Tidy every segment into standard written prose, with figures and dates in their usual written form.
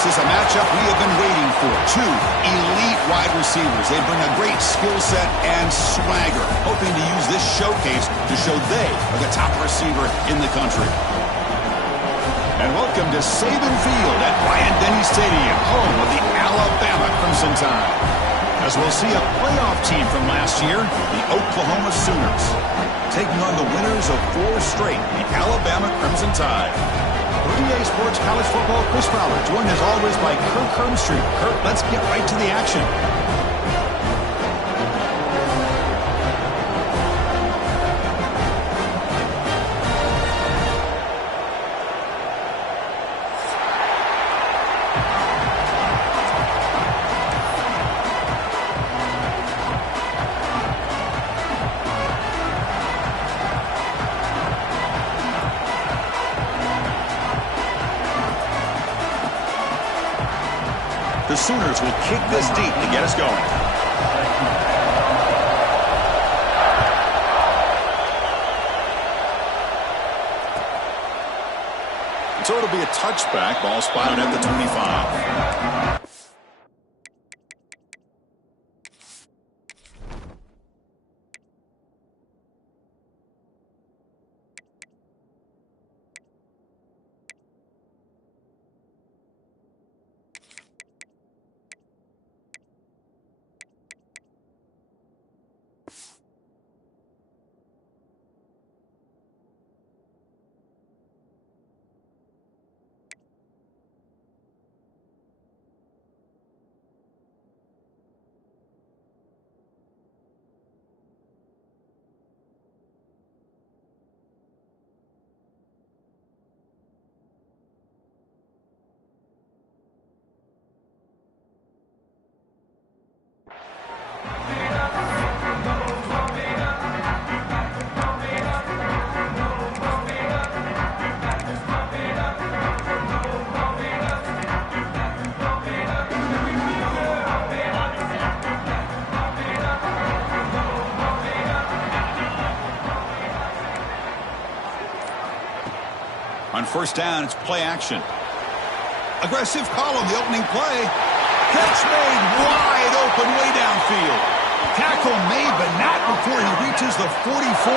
This is a matchup we have been waiting for. Two elite wide receivers. They bring a great skill set and swagger, hoping to use this showcase to show they are the top receiver in the country. And welcome to Saban Field at Bryant-Denny Stadium, home of the Alabama Crimson Tide. As we'll see a playoff team from last year, the Oklahoma Sooners, taking on the winners of 4 straight, the Alabama Crimson Tide. For EA Sports College Football, Chris Fowler, joined as always by Kirk Hermstreet. Kirk, let's get right to the action. The Sooners will kick this deep to get us going. So it'll be a touchback. Ball spotted at the 25. On first down, it's play action. Aggressive call on the opening play. Catch made wide open way downfield. Tackle made, but not before he reaches the 44.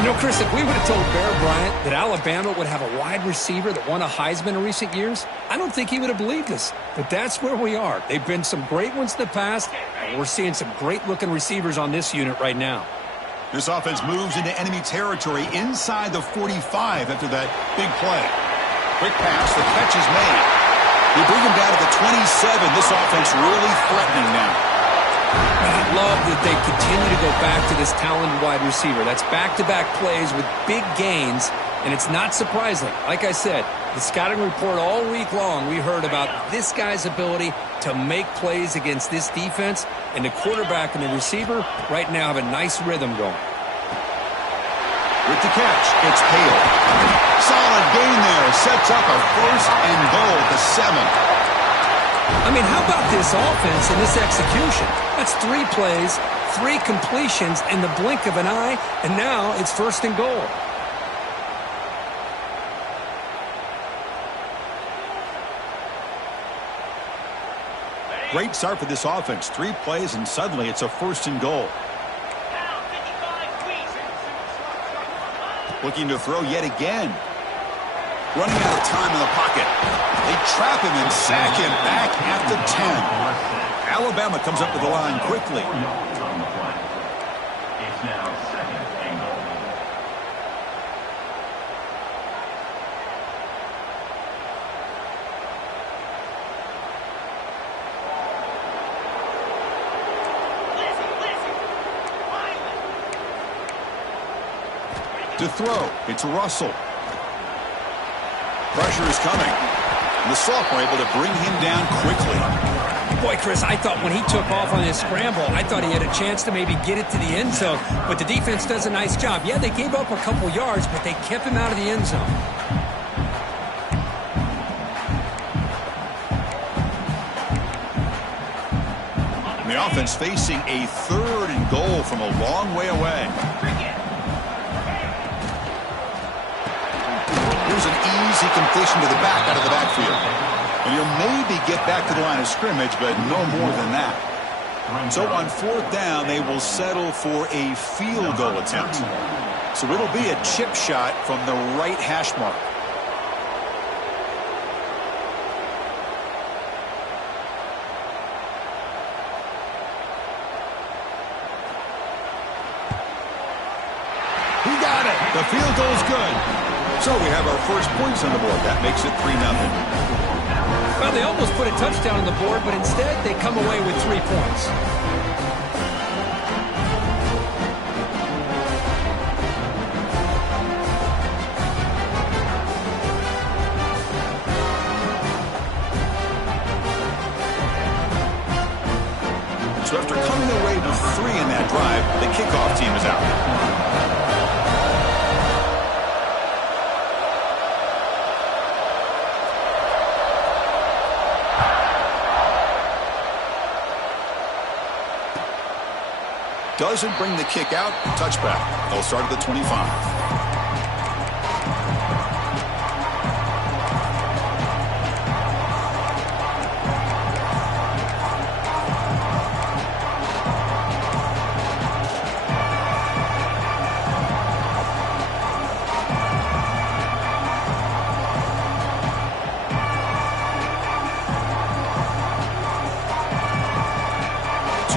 You know, Chris, if we would have told Bear Bryant that Alabama would have a wide receiver that won a Heisman in recent years, I don't think he would have believed us. But that's where we are. They've been some great ones in the past, and we're seeing some great-looking receivers on this unit right now. This offense moves into enemy territory inside the 45 after that big play. Quick pass, the catch is made. They bring him down to the 27. This offense really threatening now. I love that they continue to go back to this talented wide receiver. That's back-to-back plays with big gains, and it's not surprising. Like I said, the scouting report all week long, we heard about this guy's ability to make plays against this defense, and the quarterback and the receiver right now have a nice rhythm going. With the catch, it's Hale. Solid gain there. Sets up a first and goal at the 7. I mean, how about this offense and this execution? That's 3 plays, 3 completions in the blink of an eye, and now it's first and goal. Great start for this offense. 3 plays, and suddenly it's a first and goal. Looking to throw yet again. Running out of time in the pocket. They trap him and sack him back at the 10. Alabama comes up to the line quickly. To throw, it's Russell. Pressure is coming. And the sophomore able to bring him down quickly. Boy, Chris, I thought when he took off on this scramble, I thought he had a chance to maybe get it to the end zone. But the defense does a nice job. Yeah, they gave up a couple yards, but they kept him out of the end zone. And the offense facing a 3rd and goal from a long way away. Here's an easy completion to the back out of the backfield. And he'll maybe get back to the line of scrimmage, but no more than that. So on 4th down, they will settle for a field goal attempt. So it'll be a chip shot from the right hash mark. He got it. The field goal's good. So we have our first points on the board. That makes it 3-0. Well, they almost put a touchdown on the board, but instead they come away with 3 points. So after coming away with 3 in that drive, the kickoff team is out. Doesn't bring the kick out. Touchback. They'll start at the 25.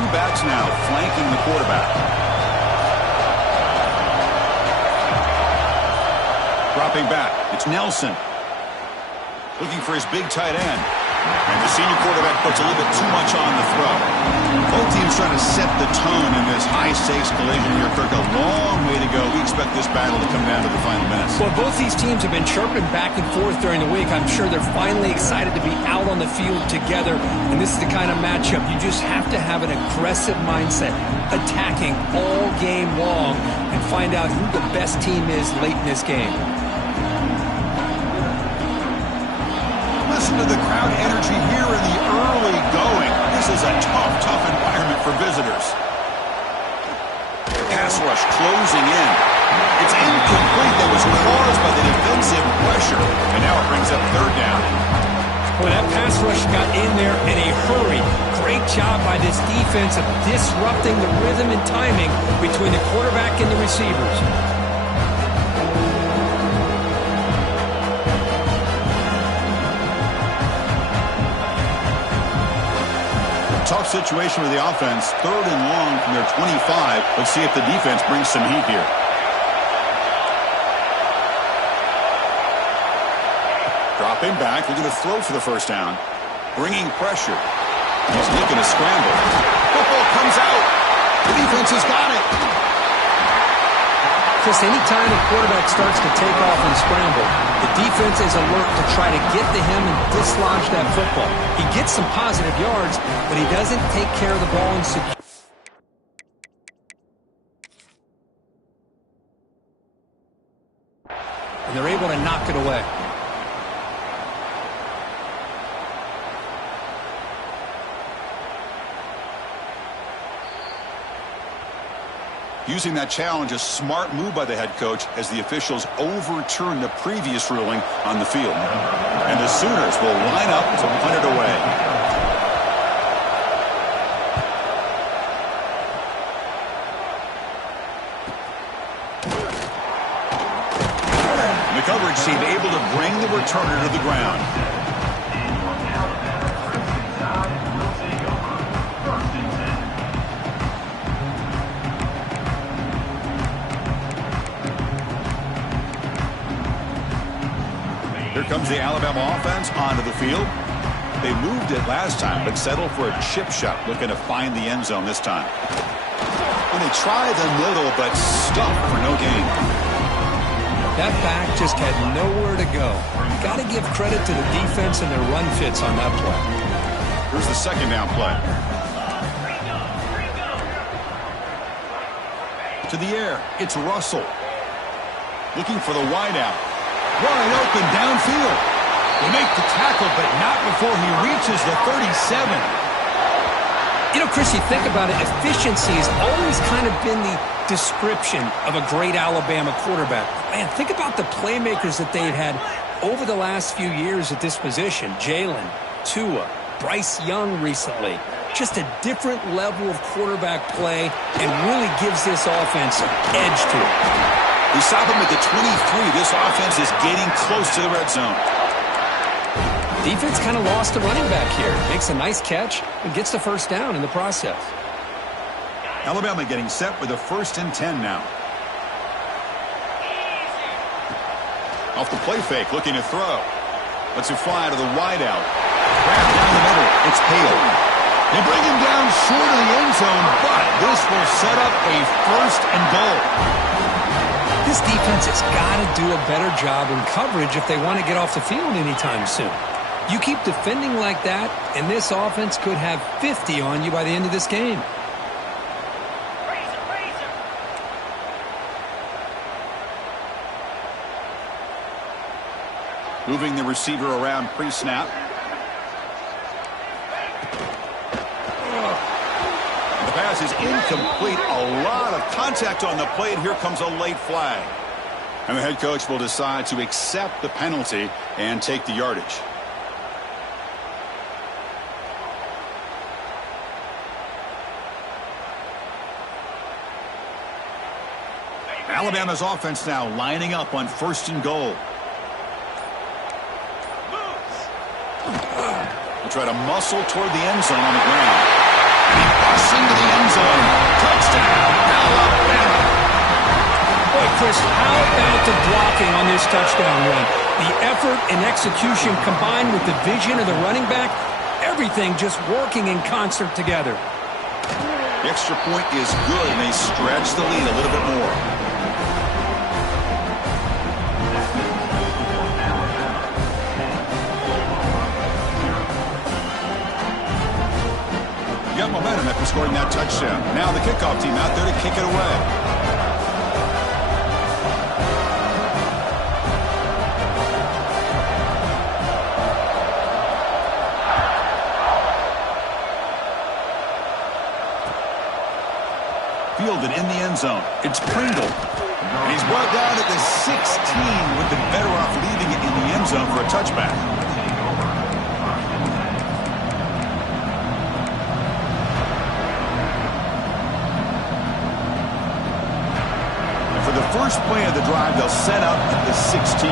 Backs now flanking the quarterback. Dropping back. It's Nelson. Looking for his big tight end. And the senior quarterback puts a little bit too much on the throw. Both teams trying to set the tone in this high-stakes collision here, Kirk. A long way to go. We expect this battle to come down to the final minutes. Well, both these teams have been chirping back and forth during the week. I'm sure they're finally excited to be out on the field together. And this is the kind of matchup you just have to have an aggressive mindset, attacking all game long, and find out who the best team is late in this game. Listen to the crowd energy here in the early going. This is a tough environment for visitors. Pass rush closing in. It's incomplete. That was caused by the defensive pressure. And now it brings up 3rd down. Well, that pass rush got in there in a hurry. Great job by this defense of disrupting the rhythm and timing between the quarterback and the receivers. Tough situation with the offense. 3rd and long from their 25. Let's see if the defense brings some heat here. Dropping back, looking to throw for the 1st down. Bringing pressure. He's looking to scramble. Football comes out. The defense has got it. Just any time a quarterback starts to take off and scramble, the defense is alert to try to get to him and dislodge that football. He gets some positive yards, but he doesn't take care of the ball and secure. And they're able to knock it away. Using that challenge, a smart move by the head coach as the officials overturn the previous ruling on the field. And the Sooners will line up to punt it away. The coverage team able to bring the returner to the ground. Here comes the Alabama offense onto the field. They moved it last time, but settled for a chip shot, looking to find the end zone this time. And they try the middle, but stuck for no gain. That back just had nowhere to go. Got to give credit to the defense and their run fits on that play. Here's the 2nd down play. To the air, it's Russell. Looking for the wideout. Wide open downfield. They make the tackle, but not before he reaches the 37. You know, Chris, you think about it, efficiency has always kind of been the description of a great Alabama quarterback. Man, think about the playmakers that they've had Over the last few years at this position, Jalen, Tua, Bryce Young recently, just a different level of quarterback play and really gives this offense an edge to it. We stop him at the 23. This offense is getting close to the red zone. Defense kind of lost a running back here. Makes a nice catch and gets the first down in the process. Alabama getting set with a 1st and 10 now. Off the play fake, looking to throw. Lets it fly to the wideout. Wrapped down the middle. It's Hale. They bring him down short of the end zone, but this will set up a 1st and goal. This defense has got to do a better job in coverage if they want to get off the field anytime soon. You keep defending like that, and this offense could have 50 on you by the end of this game. Moving the receiver around pre-snap. The pass is incomplete. A lot of contact on the play, and here comes a late flag. And the head coach will decide to accept the penalty and take the yardage. Alabama's offense now lining up on 1st and goal. We'll try to muscle toward the end zone on the ground. He busts into the end zone. Touchdown, Alabama. Boy, Chris, how about the blocking on this touchdown run? The effort and execution combined with the vision of the running back, everything just working in concert together. The extra point is good, and they stretch the lead a little bit more. Got momentum after scoring that touchdown. Now the kickoff team out there to kick it away. Fielded in the end zone. It's Pringle. And he's brought down at the 16. Would have been better off leaving it in the end zone for a touchback. First play of the drive, they'll set up at the 16.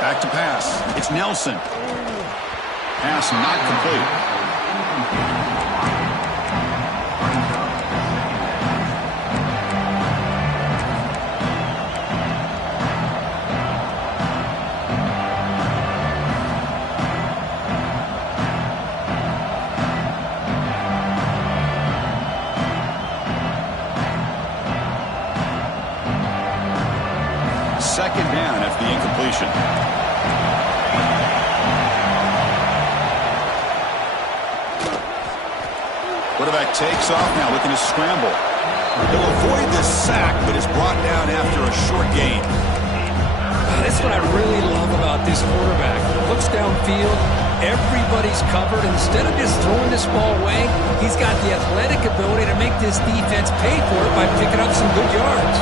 Back to pass. It's Nelson. Pass not complete. Second down after the incompletion. Quarterback takes off now, looking to scramble. He'll avoid the sack, but is brought down after a short gain. That's what I really love about this quarterback. Looks downfield, everybody's covered. Instead of just throwing this ball away, he's got the athletic ability to make this defense pay for it by picking up some good yards.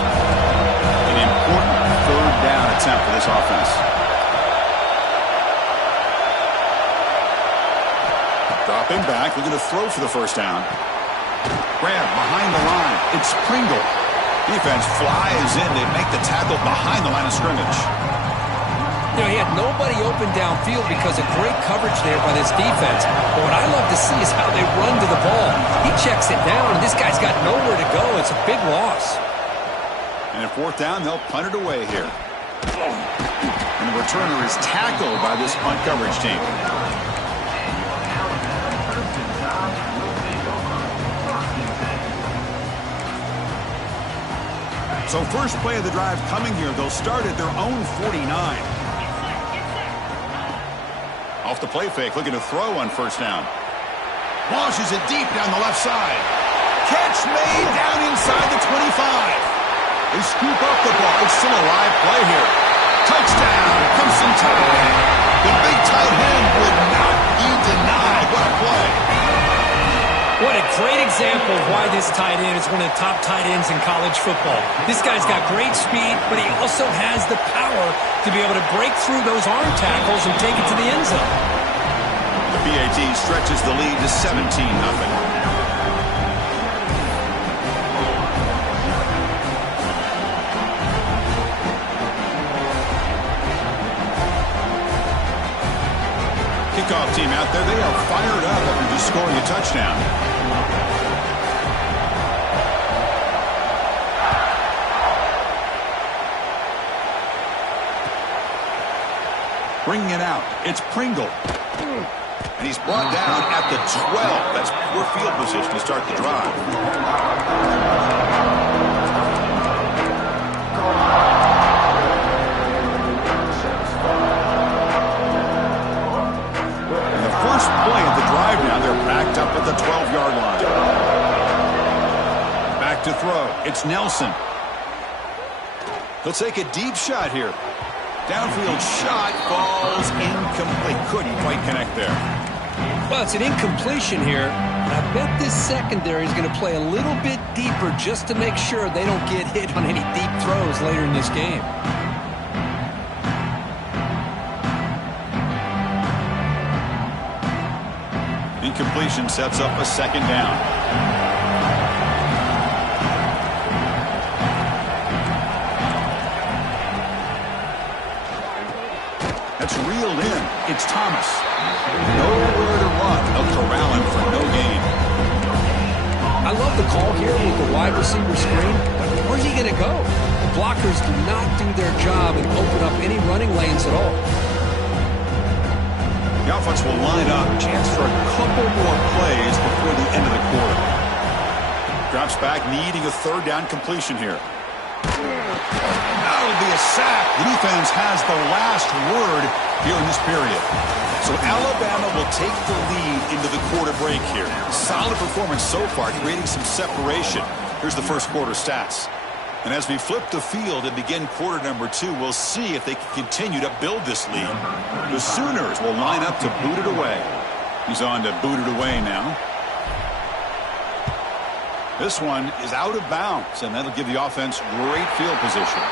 An important 3rd down attempt for this offense. Dropping back, looking to throw for the 1st down. Grab behind the line. It's Pringle. Defense flies in. They make the tackle behind the line of scrimmage. You know, he had nobody open downfield because of great coverage there by this defense. But what I love to see is how they run to the ball. He checks it down, and this guy's got nowhere to go. It's a big loss. And at 4th down, they'll punt it away here. And the returner is tackled by this punt coverage team. So first play of the drive coming here. They'll start at their own 49. Off the play fake, looking to throw on 1st down. Launches it deep down the left side. Catch made down inside the 25. They scoop up the ball. It's still a live play here. Touchdown, Crimson Tide. The big tight end would not be denied. What a play. What a great example of why this tight end is one of the top tight ends in college football. This guy's got great speed, but he also has the power to be able to break through those arm tackles and take it to the end zone. The PAT stretches the lead to 17-0. Kickoff team out there, they are fired up after just scoring a touchdown. Bringing it out, it's Pringle. And he's brought down at the 12. That's poor field position to start the drive. First play of the drive now, they're backed up at the 12-yard line. Back to throw. It's Nelson. He'll take a deep shot here. Downfield shot falls incomplete. Couldn't quite connect there. Well, it's an incompletion here. I bet this secondary is going to play a little bit deeper just to make sure they don't get hit on any deep throws later in this game. Incompletion sets up a second down. That's reeled in. It's Thomas. Nowhere to run. They'll corral him for no gain. I love the call here with the wide receiver screen. Where's he going to go? The blockers do not do their job and open up any running lanes at all. The offense will line up. Chance for a couple more plays before the end of the quarter. Drops back, needing a third down completion here. That'll be a sack. The defense has the last word here in this period. So Alabama will take the lead into the quarter break here. Solid performance so far, creating some separation. Here's the first quarter stats. And as we flip the field and begin quarter number 2, we'll see if they can continue to build this lead. The Sooners will line up to boot it away. He's on to boot it away now. This one is out of bounds, and that'll give the offense great field position.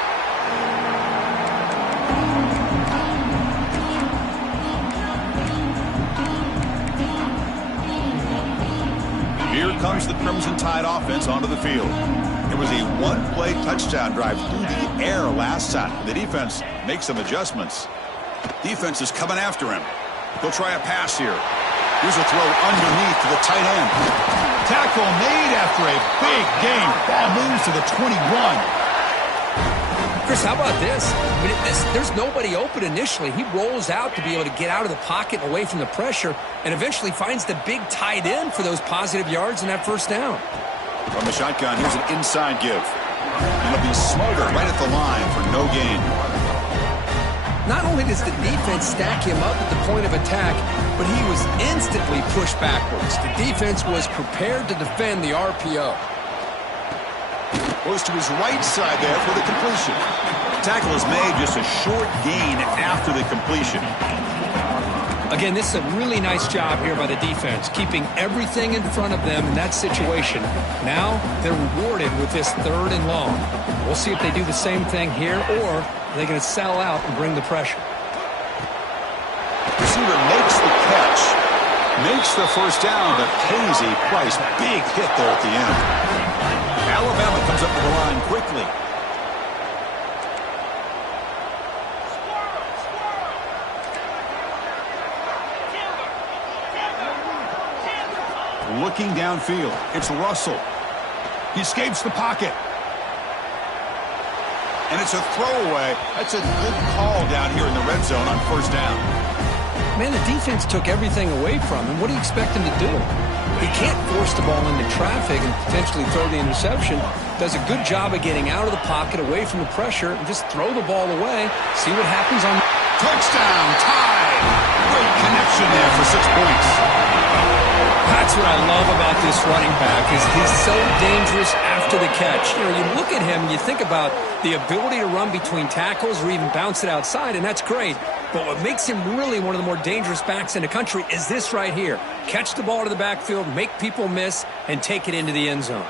Here comes the Crimson Tide offense onto the field. It was a one-play touchdown drive through the air last time. The defense makes some adjustments. Defense is coming after him. He'll try a pass here. Here's a throw underneath to the tight end. Tackle made after a big gain. Ball moves to the 21. Chris, how about this? I mean, there's nobody open initially. He rolls out to be able to get out of the pocket and away from the pressure and eventually finds the big tight end for those positive yards in that first down. From the shotgun, here's an inside give. And it'll be Smoger right at the line for no gain. Not only does the defense stack him up at the point of attack, but he was instantly pushed backwards. The defense was prepared to defend the RPO. Goes to his right side there for the completion. Tackle is made, just a short gain after the completion. Again, this is a really nice job here by the defense, keeping everything in front of them in that situation. Now they're rewarded with this 3rd and long. We'll see if they do the same thing here, or are they going to settle out and bring the pressure. Receiver makes the catch, makes the first down, but pays a price. Big hit there at the end. Alabama comes up to the line quickly. Looking downfield, it's Russell. He escapes the pocket. And it's a throwaway. That's a good call down here in the red zone on first down. Man, the defense took everything away from him. What do you expect him to do? He can't force the ball into traffic and potentially throw the interception. Does a good job of getting out of the pocket, away from the pressure, and just throw the ball away. See what happens on... Touchdown, Tide! Great connection there for 6 points. That's what I love about this running back is he's so dangerous after the catch. You know, you look at him and you think about the ability to run between tackles or even bounce it outside, and that's great. But what makes him really one of the more dangerous backs in the country is this right here. Catch the ball to the backfield, make people miss, and take it into the end zone.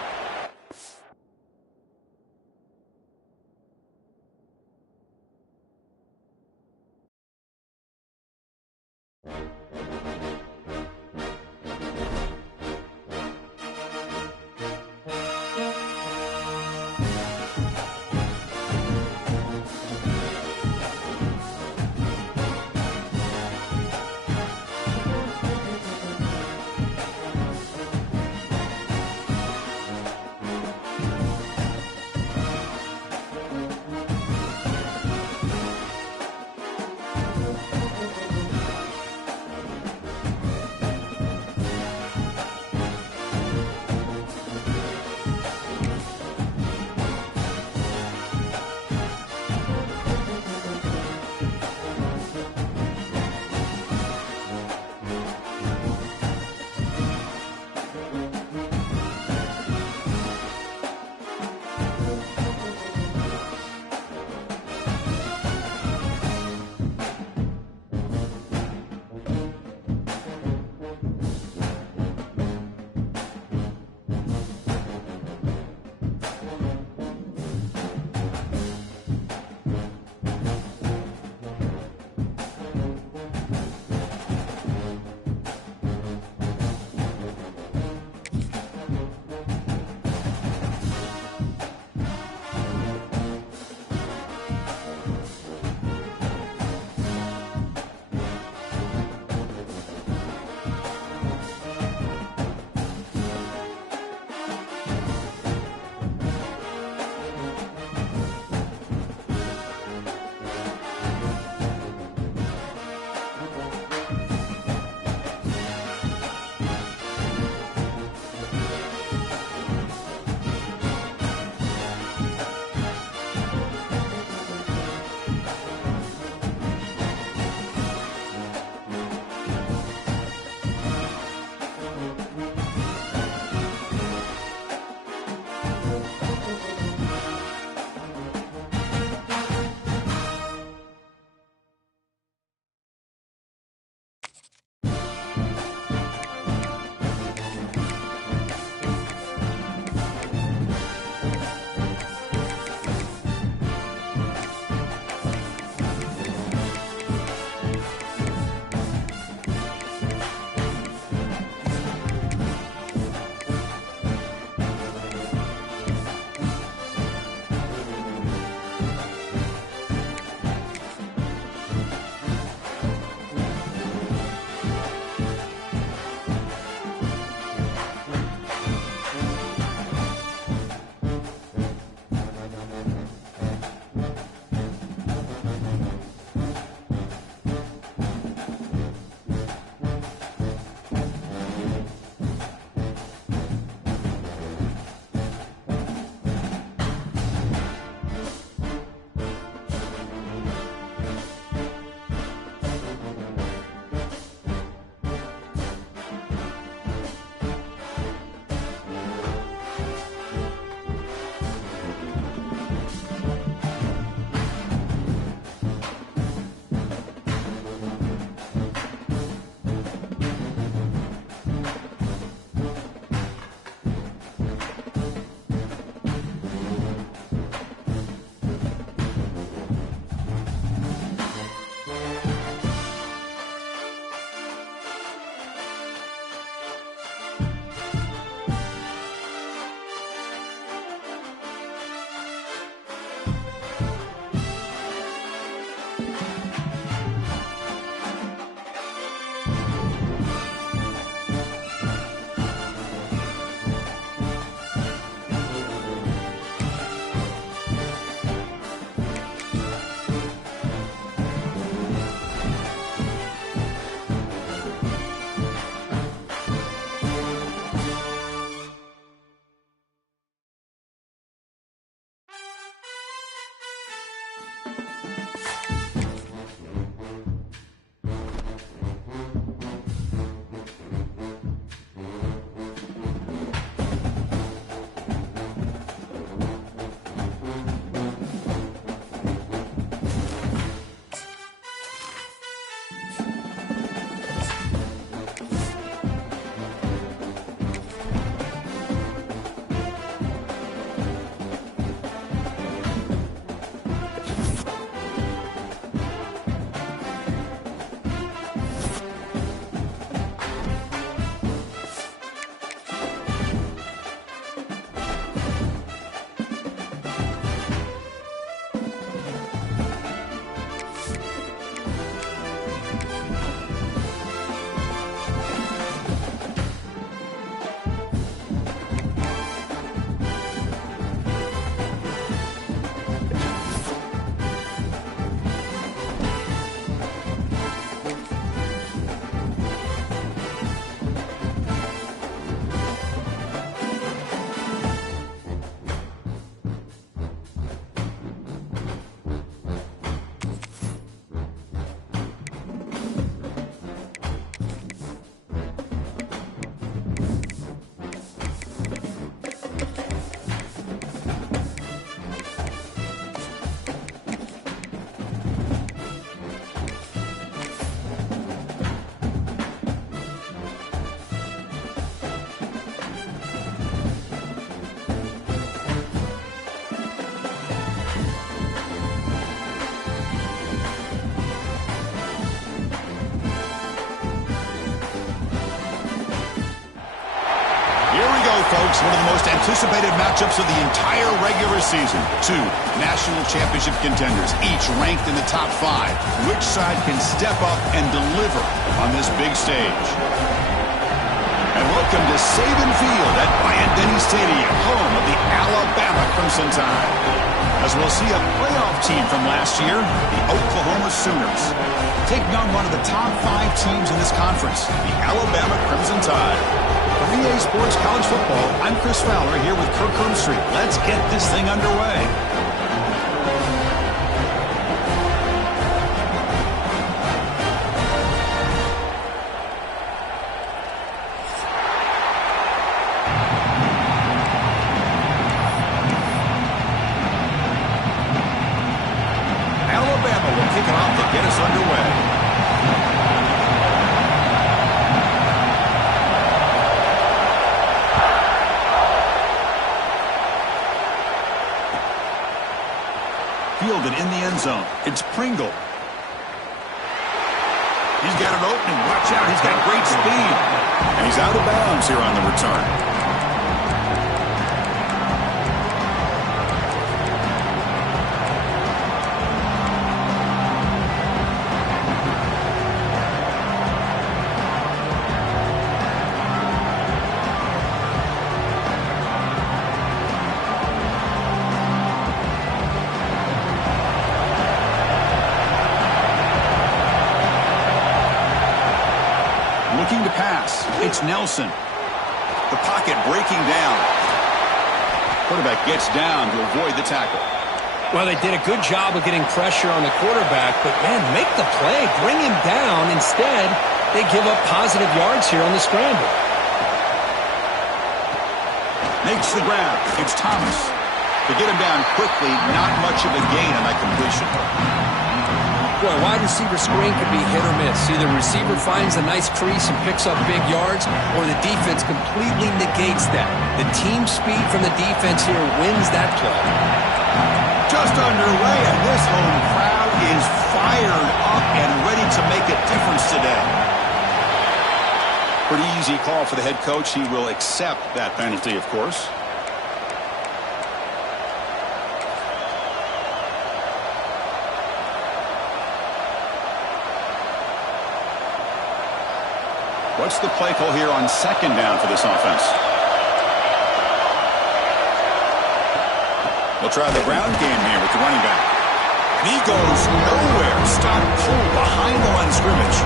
folks, one of the most anticipated matchups of the entire regular season. Two national championship contenders, each ranked in the top 5. Which side can step up and deliver on this big stage? And welcome to Saban Field at Bryant-Denny Stadium, home of the Alabama Crimson Tide. As we'll see a playoff team from last year, the Oklahoma Sooners, taking on one of the top 5 teams in this conference, the Alabama Crimson Tide. For EA Sports College Football, I'm Chris Fowler here with Kirk Herbstreit. Let's get this thing underway. Kick it off to get us underway. Fielded in the end zone. It's Pringle. He's got an opening. Watch out. He's got great speed. And he's out of bounds here on the return. Looking to pass. It's Nelson. The pocket breaking down. Quarterback gets down to avoid the tackle. Well, they did a good job of getting pressure on the quarterback, but, man, make the play. Bring him down. Instead, they give up positive yards here on the scramble. Makes the grab. It's Thomas. To get him down quickly, not much of a gain on that completion. Boy, wide receiver screen could be hit or miss. Either receiver finds a nice crease and picks up big yards, or the defense completely negates that. The team speed from the defense here wins that play. Just underway, and this home crowd is fired up and ready to make a difference today. Pretty easy call for the head coach. He will accept that penalty, of course. What's the play call here on second down for this offense? We'll try the ground game here with the running back. And he goes nowhere. Stop cold behind the line of scrimmage.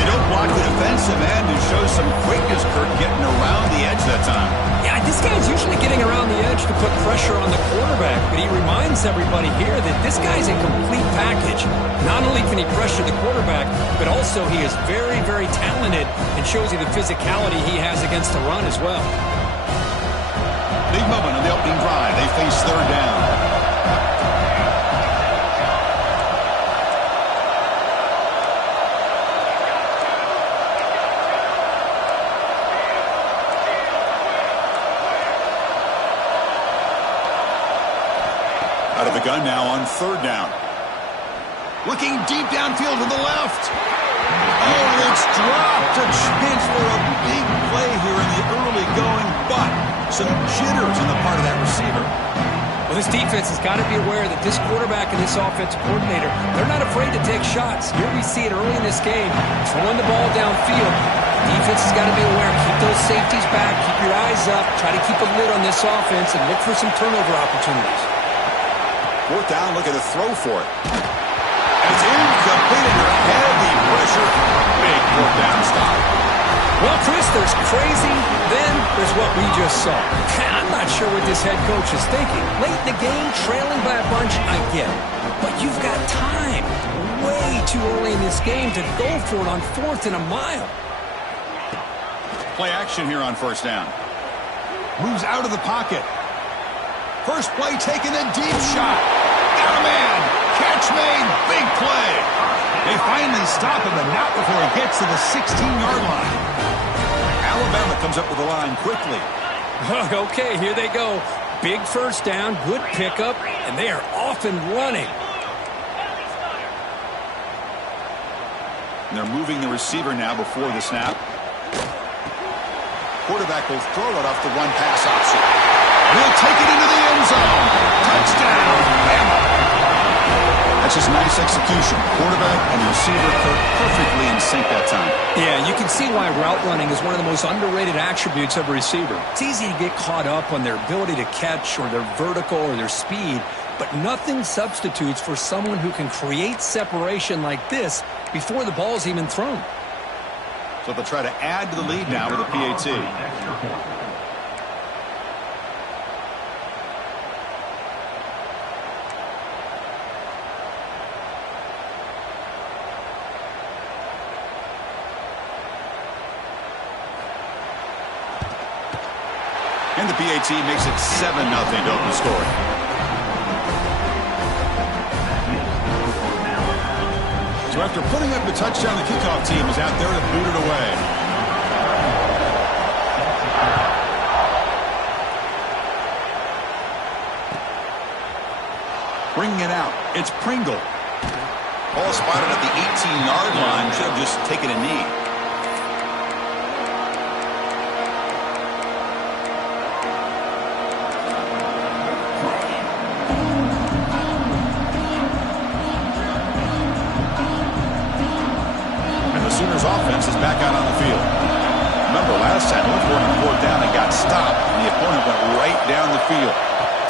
They don't block the defensive end and show some quickness, Kirk, getting around the edge that time. Yeah, this guy's usually getting around the edge to put pressure on the quarterback, but he reminds everybody here that this guy's a complete package. Not only can he pressure the quarterback, but also he is very, very talented and shows you the physicality he has against the run as well. Big moment on the opening drive. They face third down. Out of the gun now on third down. Looking deep downfield to the left. Oh, it's dropped. A chance for a big play here in the early going, but some jitters on the part of that receiver. Well, this defense has got to be aware that this quarterback and this offensive coordinator, they're not afraid to take shots. Here we see it early in this game, throwing the ball downfield. The defense has got to be aware. Keep those safeties back. Keep your eyes up. Try to keep a lid on this offense and look for some turnover opportunities. Fourth down, look at the throw for it. It's incomplete under heavy pressure. Big fourth down stop. Well, Chris, there's crazy, then there's what we just saw. I'm not sure what this head coach is thinking. Late in the game, trailing by a bunch, I get it. But you've got time, way too early in this game, to go for it on 4th and a mile. Play action here on first down. Moves out of the pocket. First play taken, then deep shot. Got a man. Catch made. Big play. They finally stop him, but not before he gets to the 16-yard line. Alabama comes up with the line quickly. Okay, here they go. Big first down, good pickup, and they are off and running. And they're moving the receiver now before the snap. quarterback will throw it off the run pass option. He'll take it into the end zone. Touchdown, Bama. That's just nice execution. Quarterback and receiver perfectly in sync that time. Yeah, you can see why route running is one of the most underrated attributes of a receiver. It's easy to get caught up on their ability to catch or their vertical or their speed, but nothing substitutes for someone who can create separation like this before the ball's even thrown. So they'll try to add to the lead now with a PAT. And the PAT makes it 7-0 to open the scoring. So after putting up the touchdown, the kickoff team is out there to boot it away. Bringing it out, it's Pringle. Ball spotted at the 18-yard line. Should have just taken a knee. Offense is back out on the field. Remember, last time, Woodward on fourth down and got stopped, and the opponent went right down the field.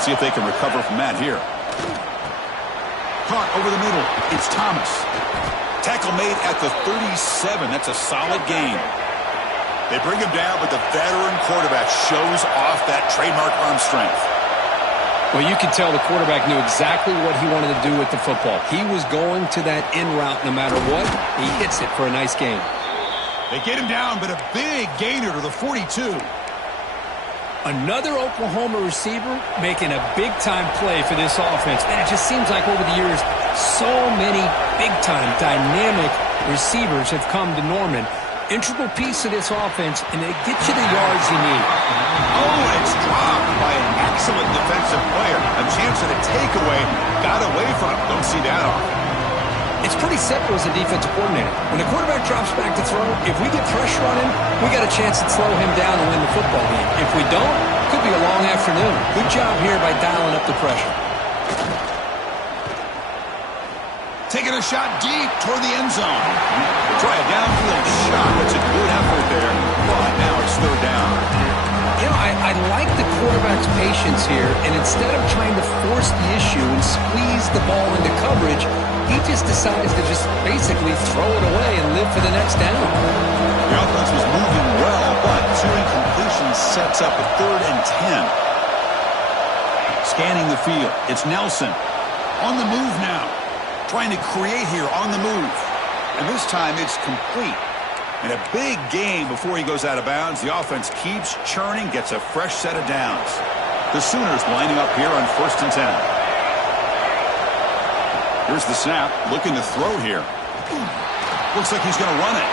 See if they can recover from that here. Caught over the middle. It's Thomas. Tackle made at the 37. That's a solid gain. They bring him down, but the veteran quarterback shows off that trademark arm strength. Well, you can tell the quarterback knew exactly what he wanted to do with the football. He was going to that in route no matter what. He hits it for a nice gain. They get him down, but a big gainer to the 42. Another Oklahoma receiver making a big-time play for this offense. And it just seems like over the years, so many big-time, dynamic receivers have come to Norman. Integral piece of this offense, and they get you the yards you need. Oh, it's dropped by an excellent defensive player. A chance at a takeaway. Got away from him. Don't see that often. It's pretty simple as a defensive coordinator. When the quarterback drops back to throw, if we get pressure on him, we got a chance to slow him down and win the football game. If we don't, it could be a long afternoon. Good job here by dialing up the pressure. Taking a shot deep toward the end zone. Try a downfield shot. That's a good effort there. But now it's third down. You know, I like the quarterback's patience here, and instead of trying to force the issue and squeeze the ball into coverage, he just decides to just basically throw it away and live for the next down. The offense was moving well, but two incompletions sets up a 3rd and 10. Scanning the field. It's Nelson. On the move now. Trying to create here on the move. And this time it's complete. And a big gain before he goes out of bounds. The offense keeps churning, gets a fresh set of downs. The Sooners lining up here on 1st and 10. Here's the snap, looking to throw here. Looks like he's going to run it.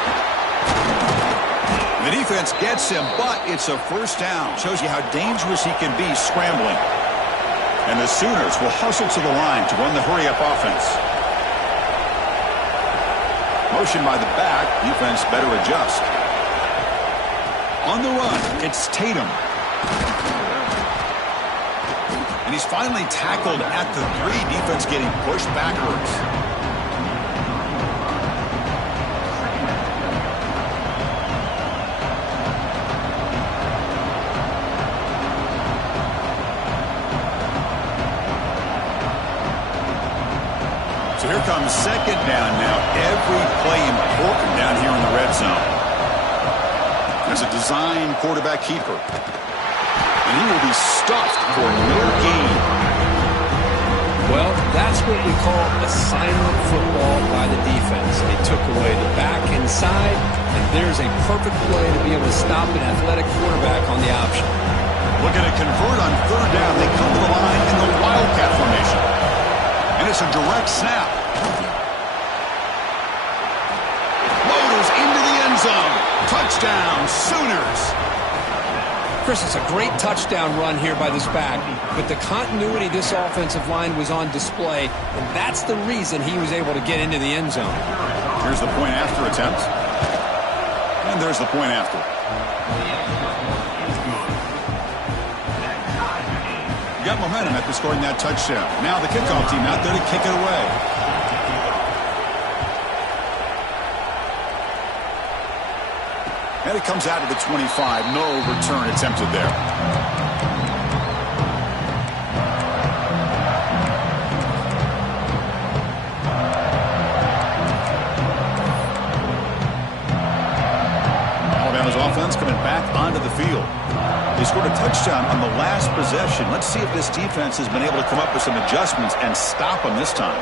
The defense gets him, but it's a 1st down. Shows you how dangerous he can be scrambling. And the Sooners will hustle to the line to run the hurry-up offense. Motion by the back. Defense better adjust. On the run, it's Tatum. And he's finally tackled at the 3. Defense getting pushed backwards. So here comes 2nd down now. Every play important down here in the red zone. There's a design quarterback keeper. And he will be stuffed for no gain. Well, that's what we call assignment football by the defense. They took away the back inside, and there's a perfect play to be able to stop an athletic quarterback on the option. Looking to convert on 3rd down. They come to the line in the Wildcat formation. And it's a direct snap. Loaders into the end zone. Touchdown, Sooners. Chris, it's a great touchdown run here by this back, but the continuity of this offensive line was on display, and that's the reason he was able to get into the end zone. Here's the point after attempt. And there's the point after. got momentum after scoring that touchdown. Now the kickoff team out there to kick it away. And it comes out to the 25. No return attempted there. Alabama's offense coming back onto the field. They scored a touchdown on the last possession. Let's see if this defense has been able to come up with some adjustments and stop them this time.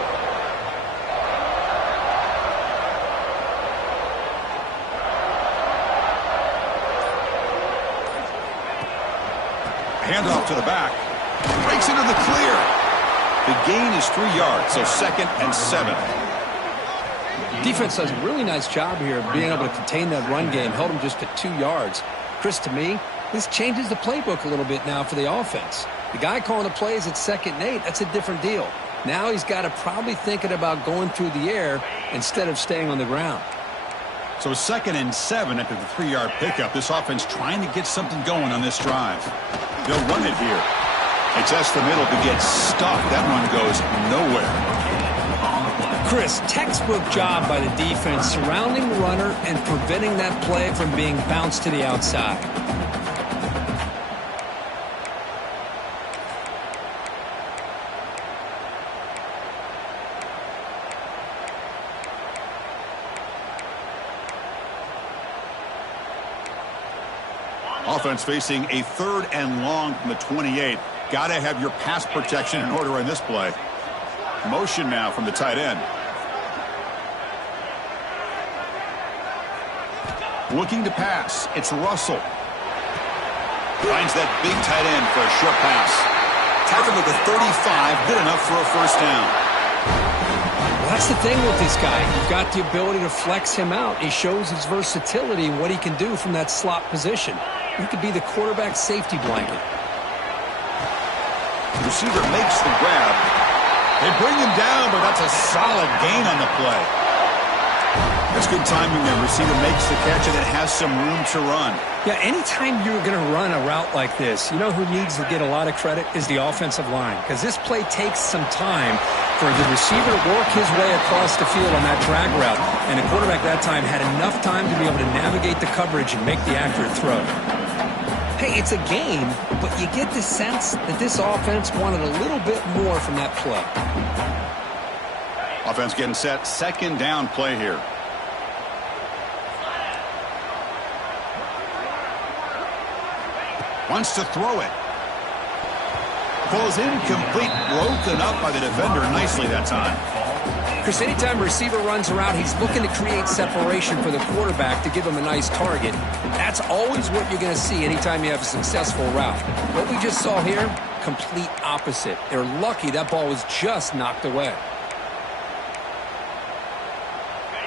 Handoff to the back. Breaks into the clear. The gain is 3 yards, so 2nd and 7. Defense does a really nice job here of being able to contain that run game. Held them just at 2 yards. Chris, to me, this changes the playbook a little bit now for the offense. The guy calling the plays at 2nd and 8, that's a different deal. Now he's got to probably thinking about going through the air instead of staying on the ground. So 2nd and 7 after the 3-yard pickup. This offense trying to get something going on this drive. They'll run it here. They test the middle to get stuck. That run goes nowhere. Chris, textbook job by the defense surrounding the runner and preventing that play from being bounced to the outside. Offense facing a 3rd and long from the 28. Got to have your pass protection in order in this play. Motion now from the tight end. Looking to pass. It's Russell. Finds that big tight end for a short pass. Tackled at the 35. Good enough for a first down. Well, that's the thing with this guy. You've got the ability to flex him out. He shows his versatility and what he can do from that slot position. He could be the quarterback safety blanket. The receiver makes the grab. They bring him down, but that's a solid gain on the play. That's good timing there. Receiver makes the catch, and it has some room to run. Yeah, anytime you're going to run a route like this, you know who needs to get a lot of credit is the offensive line, because this play takes some time for the receiver to work his way across the field on that drag route, and the quarterback that time had enough time to be able to navigate the coverage and make the accurate throw. Hey, it's a game, but you get the sense that this offense wanted a little bit more from that play. Offense getting set. 2nd down play here. Wants to throw it. Falls incomplete. Broken up by the defender nicely that time. Chris, anytime a receiver runs a route, he's looking to create separation for the quarterback to give him a nice target. That's always what you're going to see anytime you have a successful route. What we just saw here, complete opposite. They're lucky that ball was just knocked away.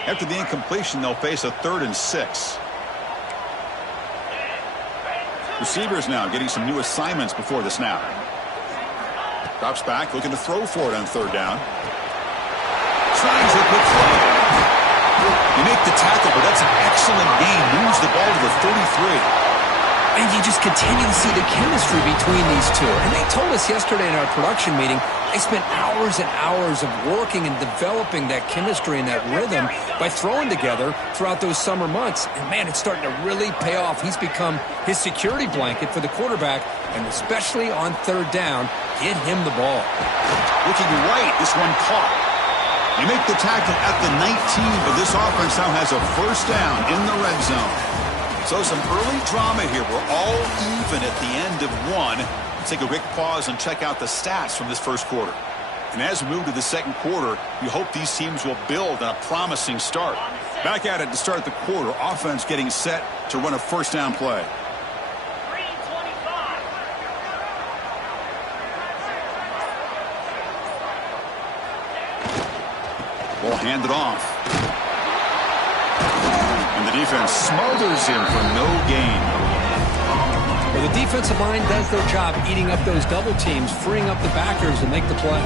After the incompletion, they'll face a 3rd and 6. Receivers now getting some new assignments before the snap. Drops back, looking to throw for it on 3rd down. Tries it with play. You make the tackle, but that's an excellent gain. Moves the ball to the 33. And you just continue to see the chemistry between these two. And they told us yesterday in our production meeting, they spent hours and hours of working and developing that chemistry and that rhythm by throwing together throughout those summer months. And, man, it's starting to really pay off. He's become his security blanket for the quarterback, and especially on 3rd down, get him the ball. Looking right, this one caught. You make the tackle at the 19, but this offense now has a first down in the red zone. So some early drama here. We're all even at the end of one. Let's take a quick pause and check out the stats from this first quarter. And as we move to the second quarter, you hope these teams will build on a promising start. Back at it to start the quarter. Offense getting set to run a first down play. Ball handed off. And the defense smothers him for no gain. Well, the defensive line does their job eating up those double teams, freeing up the backers and make the play.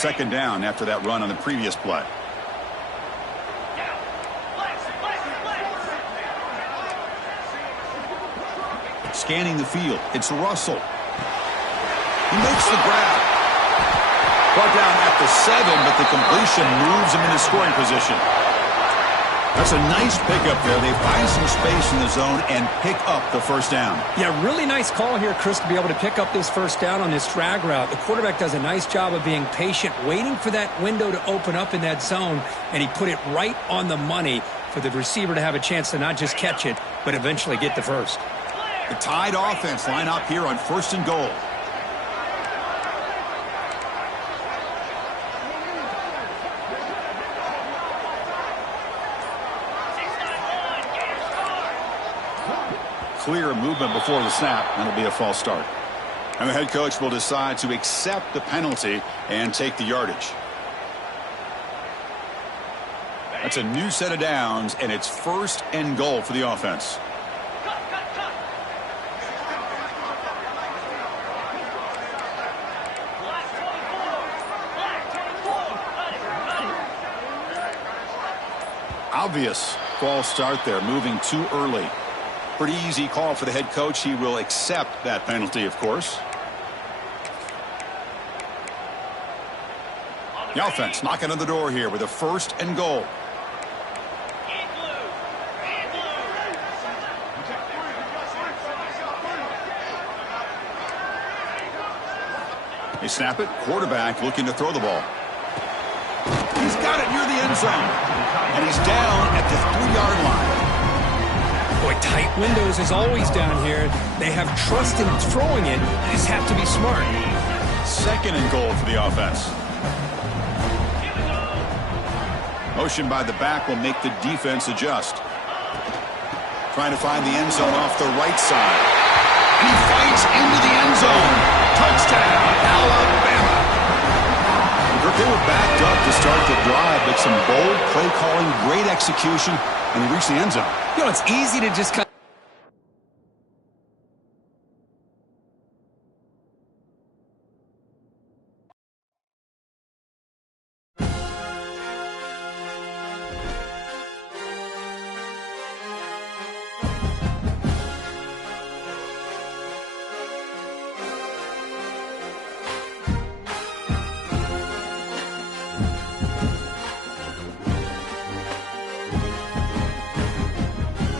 Second down after that run on the previous play. Scanning the field, it's Russell. He makes the grab. Brought down at the 7, but the completion moves him into scoring position. That's a nice pickup there. They find some space in the zone and pick up the first down. Yeah, really nice call here, Chris, to be able to pick up this first down on this drag route. The quarterback does a nice job of being patient, waiting for that window to open up in that zone, and he put it right on the money for the receiver to have a chance to not just catch it, but eventually get the first. The Tide offense line up here on 1st and goal. Clear movement before the snap, and it'll be a false start. And the head coach will decide to accept the penalty and take the yardage. That's a new set of downs, and it's 1st and goal for the offense. Obvious false start there, moving too early. Pretty easy call for the head coach. He will accept that penalty, of course. The offense knocking on the door here with a 1st and goal. They snap it. Quarterback looking to throw the ball. He's got it near the end zone. And he's down at the 3-yard line. Boy, tight windows is always down here. They have trust in throwing it. They just have to be smart. 2nd and goal for the offense. Motion by the back will make the defense adjust. Trying to find the end zone off the right side. And he fights into the end zone. Touchdown, Alabama. They were backed up to start the drive, but some bold play calling, great execution, and he reached the end zone. You know, it's easy to just cut.